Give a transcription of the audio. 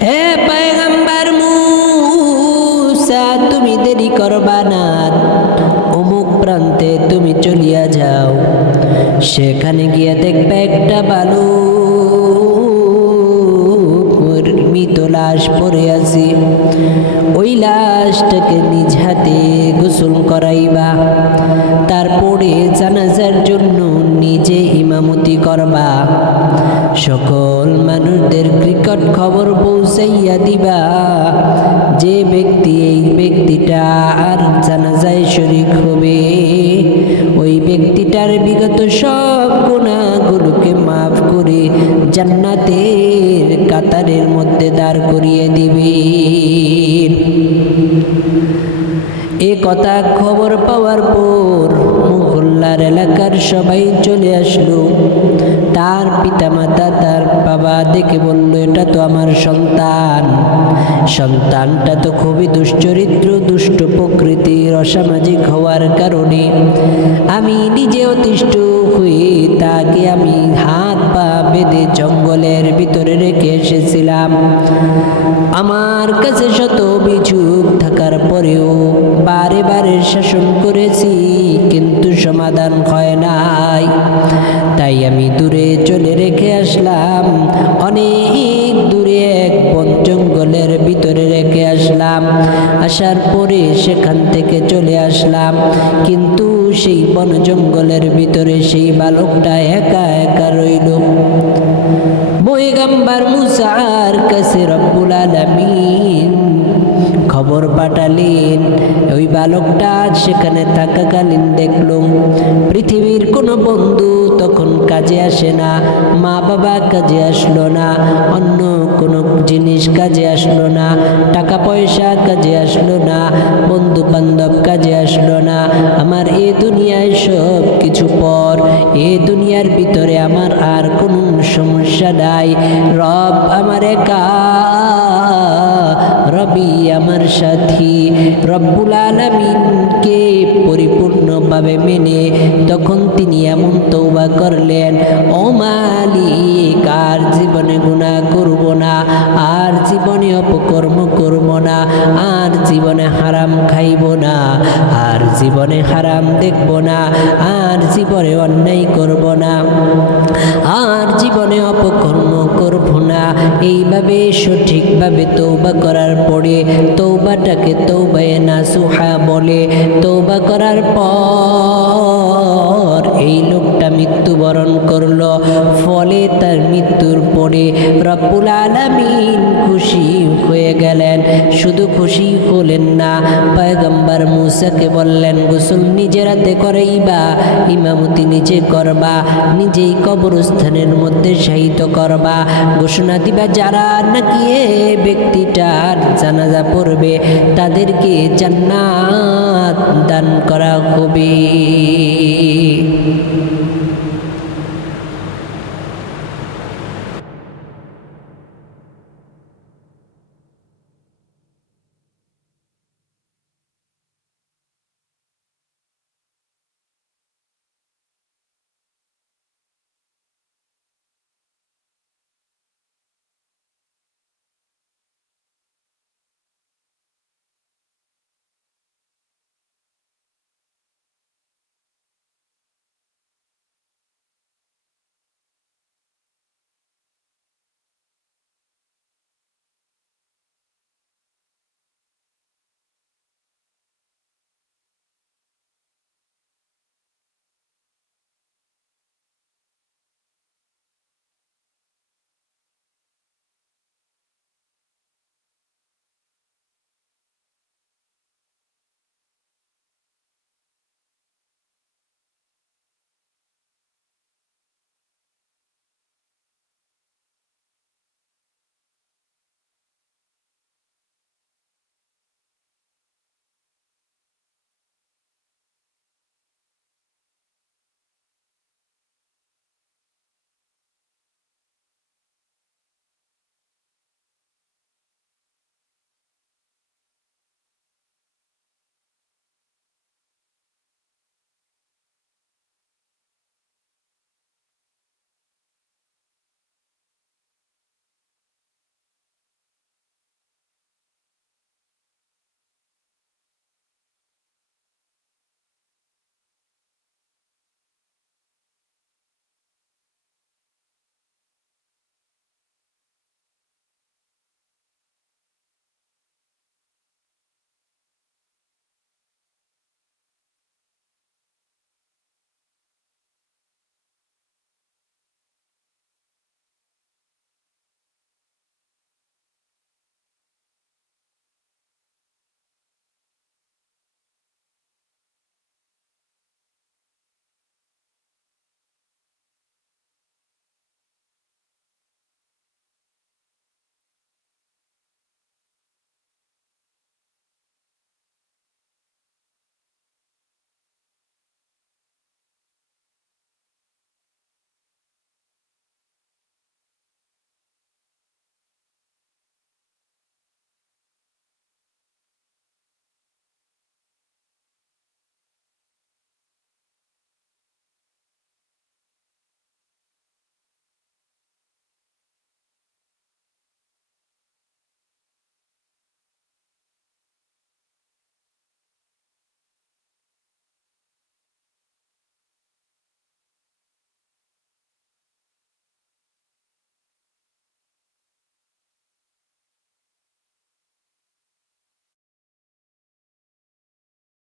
এ পয়গম্বর মূসা, তুমি দেরি করবা না, অমুক প্রান্তে তুমি চলিয়া যাও, সেখানে গিয়ে দেখবে একটা বালক মৃত লাশ পড়ে আছে। ওই লাশটাকে নিজ হাতে গোসল করাইবা, তারপরে জানাজার জন্য নিজে ইমামতি করবা, সকল মানুষদের নিকট খবর পৌঁছাইয়া দিবা যে ব্যক্তি এই ব্যক্তিটা আর জানাজায় শরীক হবে, ওই ব্যক্তিটার বিগত সব গুনাহগুলোকে মাফ করে জান্নাতের কাতারের মধ্যে দাঁড় করিয়ে দিবে। এ কথা খবর পাওয়ার পর মহল্লার এলাকার সবাই চলে আসলো। তার পিতামাতা, তার বাবা দেখে বলল, এটা তো আমার সন্তান, সন্তানটা তো খুবই দুশ্চরিত্র, দুষ্ট প্রকৃতির, অসামাজিক হওয়ার কারণে আমি নিজে অতিষ্ঠ হয়ে তাকে আমি হাত পা বেঁধে জঙ্গলের ভিতরে রেখে এসেছিলাম। আমার কাছে শত অভিযোগ থাকার পরেও বারে বারে শাসন করেছি, কিন্তু সমাধান হয় নাই। তাই আমি দূরে চলে রেখে আসলাম, অনেক দূরে এক বন জঙ্গলের ভিতরে রেখে আসলাম। আসার পরে সেখান থেকে চলে আসলাম, কিন্তু সেই বন জঙ্গলের ভিতরে সেই বালকটা একা একা রইল। পয়গম্বর মুসার কাছে রব্বুল আলামিন খবর পাঠালেন। ওই বালকটা সেখানে থাকাকালীন দেখলুম পৃথিবীর কোনো বন্ধু তখন কাজে আসে না, মা বাবা কাজে আসলো না, অন্য কোনো জিনিস কাজে আসলো না, টাকা পয়সা কাজে আসলো না, বন্ধু বান্ধব কাজে আসলো না। আমার এ দুনিয়ায় সব কিছু পর, এ দুনিয়ার ভিতরে আমার আর কোনো সমস্যা নাই। রব আমার একা, রবি আমার সাথী। রব্বুল আলামিনকে পরিপূর্ণভাবে মেনে তখন তিনি এমন তওবা করলেন, ও মালিক, আর জীবনে গুনাহ করব না, আর জীবনে অপকর্ম করব না, আর জীবনে হারাম খাইব না, আর জীবনে হারাম দেখব না, আর জীবনে অন্যায় করব না, আর জীবনে অপকর্ম করব না। এইভাবে সঠিকভাবে তওবা করার পরে তওবাটাকে তওবায়ে নাসুহা বলে। তওবা করার পর এই লোকটা মৃত্যুবরণ করলো। ফলে তার মৃত্যুর পরে রব্বুল আলামিন খুশি হয়ে গেলেন। শুধু খুশি হলেন না, পয়গম্বর মুসাকে বললেন, গোসল নিজের হাতে করাইবা, ইমামতি নিজে করবা, নিজেই কবরস্থানের মধ্যে শায়িত করবা, ঘোষণা দিবা যারা নাকি এ ব্যক্তিটার জানাজা পড়বে তাদেরকে জান্নাত দান করা হবে।